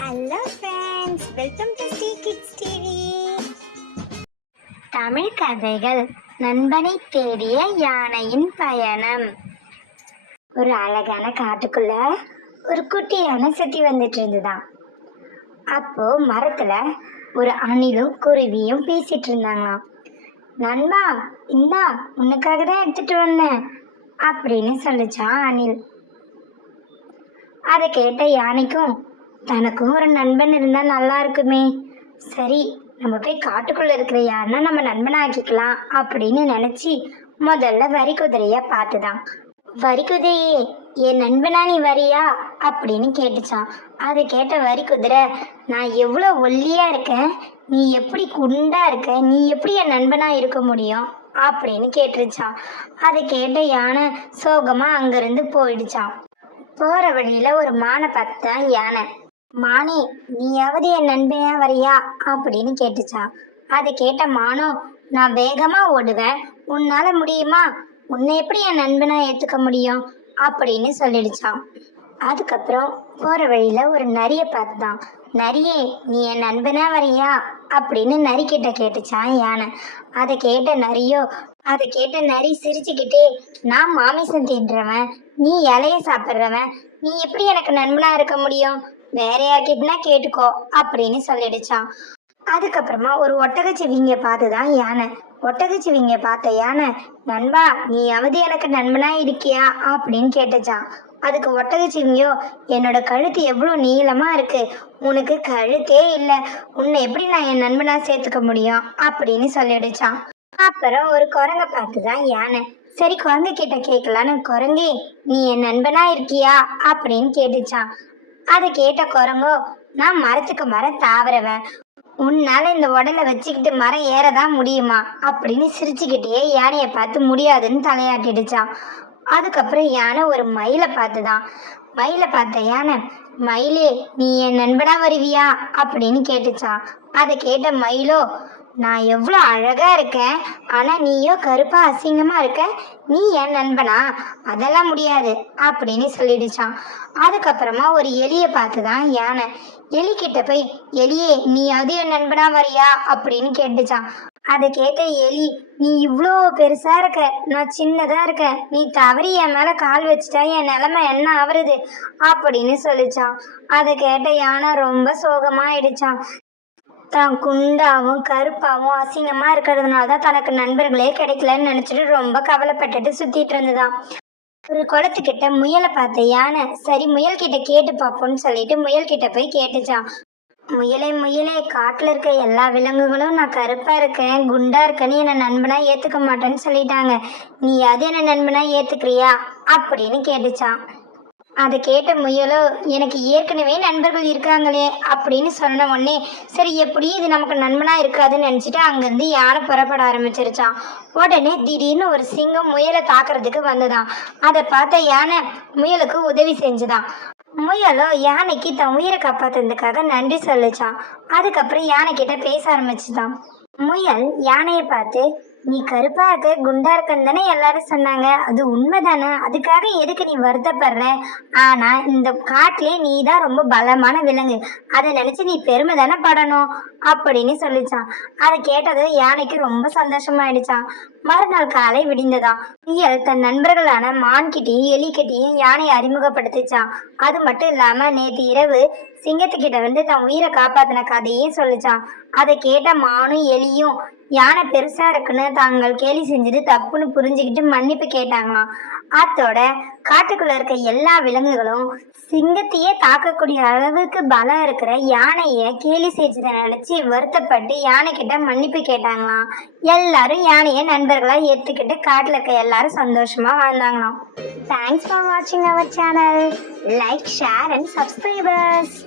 Hello friends, welcome to Sri kids TV. Tamil கதைகள். நண்பனை தேடிய யானையின் பயணம். ஒரு அழகான காட்டுக்குள்ள ஒரு குட்டி யானை சுத்தி வந்துட்டு இருந்துதான். அப்போ மரத்துல ஒரு அணிலும் குருவியும் பேசிட்டு இருந்தாங்களாம். நண்பா, இந்தா உனக்காக தான் எடுத்துட்டு வந்தேன் அப்படின்னு சொல்லிச்சான் அணில். அதை கேட்ட யானைக்கும் தனக்கும் ஒரு நண்பன் இருந்தா நல்லா இருக்குமே, சரி நம்ம போய் காட்டுக்குள்ள இருக்கிற யாருன்னா நம்ம நண்பனை ஆக்கிக்கலாம் அப்படின்னு நினைச்சு முதல்ல வரி குதிரைய பார்த்துதான். வரி குதிரையே, என் நண்பனா நீ வரியா அப்படின்னு கேட்டுச்சான். அதை கேட்ட வரி குதிரை, நான் எவ்வளோ ஒல்லியா இருக்கேன், நீ எப்படி குண்டா இருக்க, நீ எப்படி என் நண்பனா இருக்க முடியும் அப்படின்னு கேட்டுருச்சான். அதை கேட்ட யானை சோகமா அங்கிருந்து போயிடுச்சான். போற வழியில ஒரு மானை பார்த்தான் யானை. மானே, நீயாவது என் நண்பனா வரியா அப்படின்னு கேட்டுச்சான். அதை கேட்ட மானோ, நான் வேகமா ஓடுவேன், உன்னால முடியுமா, உன்னை எப்படி என் நண்பனா ஏத்துக்க முடியும் அப்படின்னு சொல்லிடுச்சான். அதுக்கப்புறம் போற வழியில ஒரு நரியை பார்த்துதான். நரியே, நீ என் நண்பனா வரியா அப்படின்னு நரி கிட்ட கேட்டுச்சான் யானை. அதை கேட்ட நரி சிரிச்சுக்கிட்டே, நான் மாமிசம் தின்றவன், நீ இலைய சாப்பிட்றவன், நீ எப்படி எனக்கு நண்பனா இருக்க முடியும், வேற யார்கிட்டனா கேட்டுக்கோ அப்படின்னு சொல்லிடுச்சான். அதுக்கப்புறமா ஒரு ஒட்டகச்சிவிங்க பார்த்துதான் யானை. ஒட்டகச்சிவிங்க பார்த்த யானை, நண்பா நீயாவது எனக்கு நண்பனா இருக்கியா அப்படின்னு கேட்டுச்சான். அதுக்கு ஒட்டகச்சிவிங்கோ, என்னோட கழுத்து எவ்வளோ நீளமா இருக்கு, உனக்கு கழுத்தே இல்லை, உன்னை எப்படி நான் என் நண்பனா சேர்த்துக்க முடியும் அப்படின்னு சொல்லிடுச்சான். அப்புறம் ஒரு குரங்க பார்த்துதான் யானை. சரி குரங்கு கிட்ட கேட்கலான்னு, குரங்கே நீ என் நண்பனா இருக்கியா அப்படின்னு கேட்டுச்சான். அதை கேட்ட குரங்கோ, நான் மரத்துக்கு மரம் தாவறவன், உன்னால இந்த உடலை வச்சுக்கிட்டு மரம் ஏறதான் முடியுமா அப்படின்னு சிரிச்சுக்கிட்டே யானையை பார்த்து முடியாதுன்னு தலையாட்டிடுச்சான். அதுக்கப்புறம் யானை ஒரு மயிலை பார்த்துதான். மயிலை பார்த்த யானை, மயிலே நீ என் நண்பனா வருவியா அப்படின்னு கேட்டுச்சான். அதை கேட்ட மயிலோ, நான் எவ்வளோ அழகா இருக்கேன், ஆனா நீயோ கருப்பா அசிங்கமா இருக்க, நீ என் நண்பனா, அதெல்லாம் முடியாது அப்படின்னு சொல்லிடுச்சான். அதுக்கப்புறமா ஒரு எலியை பார்த்துதான் யானை. எலிக்கிட்ட போய், எலியே நீயாவது என் நண்பனா வரியா அப்படின்னு கேட்டுச்சான். அதை கேட்ட எலி, நீ இவ்வளோ பெருசா இருக்க, நான் சின்னதா இருக்கேன், நீ தவறி என் மேல கால் வச்சுட்டா என் நிலைமை என்ன ஆவறது அப்படின்னு சொல்லிச்சான். அதை கேட்ட யானை ரொம்ப சோகமா ஆயிடுச்சான். தான் குண்டாவும் கருப்பாவும் அசிங்கமா இருக்கிறதுனால தான் தனக்கு நண்பர்களே கிடைக்கலன்னு நினைச்சிட்டு ரொம்ப கவலைப்பட்டுட்டு சுத்திட்டு இருந்துதான். ஒரு குளத்துக்கிட்ட முயலை பார்த்த யானை, சரி முயல் கிட்ட கேட்டு பார்ப்போம்னு சொல்லிட்டு முயல் கிட்ட போய் கேட்டுச்சான். முயலே முயலே, காட்டுல இருக்க எல்லா விலங்குகளும் நான் கருப்பா இருக்கேன் குண்டா இருக்கேன்னு என்னை நண்பனா ஏத்துக்க மாட்டேன்னு சொல்லிட்டாங்க, நீ அது என்ன நண்பனா ஏத்துக்கிறியா அப்படின்னு கேட்டுச்சான். அதை கேட்ட முயலோ, எனக்கு ஏற்கனவே நண்பர்கள் இருக்காங்களே அப்படின்னு சொன்ன உடனே, சரி எப்படி இது நமக்கு நண்பனா இருக்காதுன்னு நினைச்சிட்டு அங்கிருந்து யானை புறப்பட ஆரம்பிச்சிருச்சான். உடனே திடீர்னு ஒரு சிங்கம் முயலை தாக்குறதுக்கு வந்துதான். அதை பார்த்த யானை முயலுக்கு உதவி செஞ்சுதான். முயலோ யானைக்கு தன் உயிரை காப்பாத்துறதுக்காக நன்றி சொல்லிச்சான். அதுக்கப்புறம் யானை கிட்ட பேச ஆரம்பிச்சுதான். முயல் யானையை பார்த்து, நீ கருப்பா இருக்க குண்டா இருக்கன்னு தானே எல்லாரும் சொன்னாங்க, அது உண்மைதானே, அதுக்காக எதுக்கு நீ வருத்தப்படுற, ஆனா இந்த காட்டிலே நீ தான் ரொம்ப பலமான விலங்கு, அதை நினைச்சு நீ பெருமை தானே படணும் அப்படின்னு சொல்லிச்சான். அதை கேட்டதும் யானைக்கு ரொம்ப சந்தோஷமாயிடுச்சான். மறுநாள் காலை விடிந்ததாம். முயல் தன் நண்பர்களான மான்கிட்டையும் எலிக்கிட்டையும் யானையை அறிமுகப்படுத்திச்சான். அது மட்டும் இல்லாம நேற்று இரவு சிங்கத்துக்கிட்ட வந்து தன் உயிரை காப்பாத்தின கதையும் சொல்லிச்சான். அதை கேட்ட மானும் எலியும் யானை பெருசா இருக்குன்னு தாங்கள் கேலி செஞ்சது தப்புன்னு புரிஞ்சுக்கிட்டு மன்னிப்பு கேட்டாங்களாம். அத்தோட காட்டுக்குள்ள இருக்க எல்லா விலங்குகளும் சிங்கத்தையே தாக்கக்கூடிய அளவுக்கு பலம் இருக்கிற யானைய கேலி செஞ்சதை நினைச்சு வருத்தப்பட்டு யானை கிட்ட மன்னிப்பு கேட்டாங்களாம். எல்லாரும் யானைய நண்பர்களா ஏத்துக்கிட்டு காட்டுல இருக்க எல்லாரும் சந்தோஷமா வாழ்ந்தாங்களாம். தேங்க்ஸ் ஃபார் வாட்சிங் our channel. Like, share and subscribers.